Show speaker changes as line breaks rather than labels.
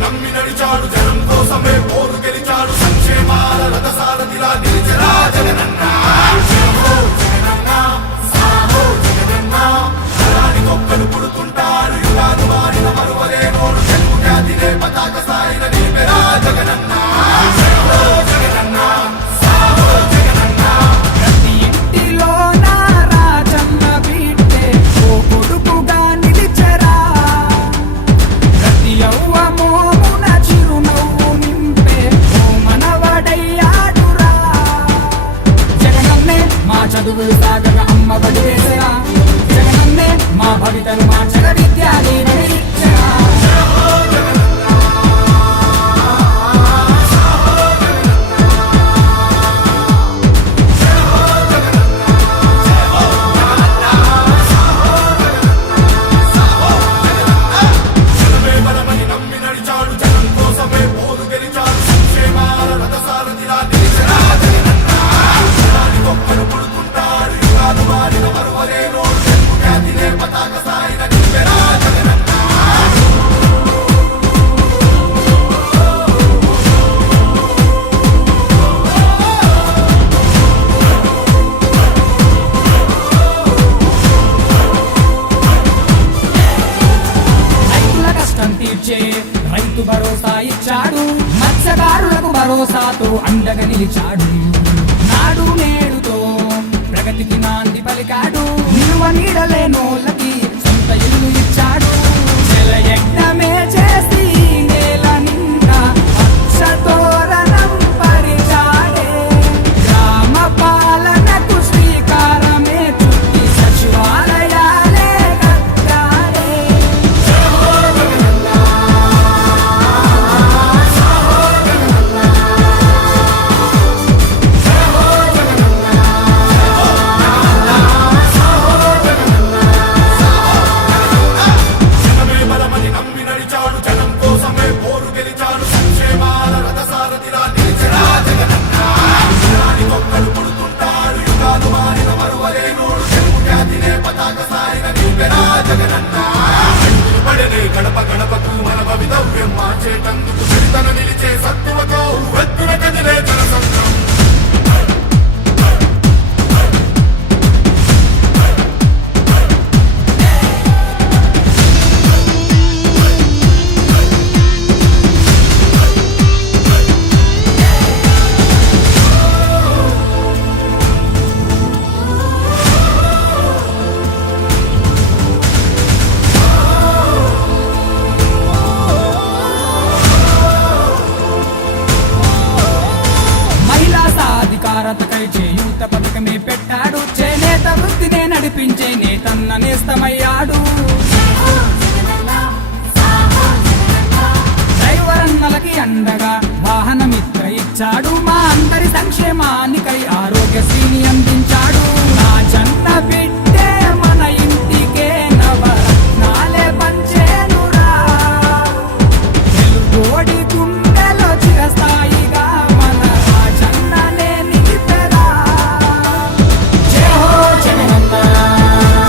నమ్మి నడిచాడు జనం కోసమే పోరు
అడుగులు సాగక అమ్మ బడి వేసరా. జగనందే మా భవితను మార్చక విద్యాధీనని. రైతు భరోసా ఇచ్చాడు మత్స్యకారులకు భరోసాతో అండగా నిలిచాడు.
పతాక సారిన జగనన్న పడనే గడప గడపకు మన భవితవ్యం మార్చేటందుకు
cara tá caidinho